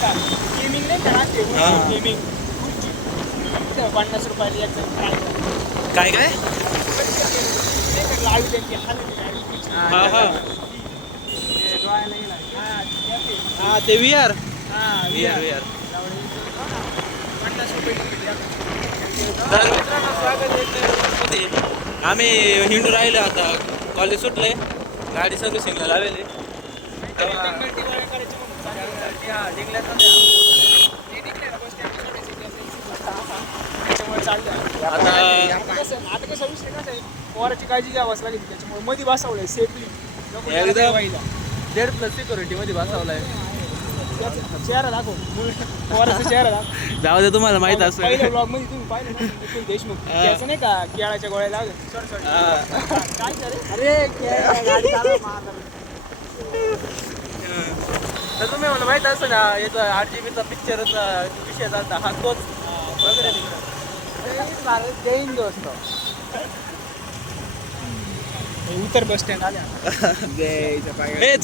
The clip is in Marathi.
नाही का गेमिंग नाही का राहते हा. गेमिंग 50 रुपयाला एक जण काय काय लावी त्यांची हा हा हा ते VR VR तर मित्रांनो स्वागत आहे आम्ही हिंडू राहिलो आता कॉलेज सुटले गाडी सर्व्हिसिंगला लावेली आता कसं विषय कसं आहे पोराची काळजी घ्यावाच लागेल त्याच्यामुळे मध्ये बसवलंय सेफली एकदम 1.5+ सिक्युरिटी मध्ये बसवलाय चेहरा दाखव पोराचा चेहरा दाखव जाऊ दे तुम्हाला माहित असं पहिल्या ब्लॉग मध्ये तुम्ही पाहिलं ना निखिल देशमुख त्याचं नाही का केळाच्या गोळ्या लावले काय करे अरे तर तुम्ही मला माहित असं ना याचा 8GB पिक्चरचा विषय झाला हा तोच वगैरे जैन दोस्त उत्तर बस स्टँड आल्या ए चल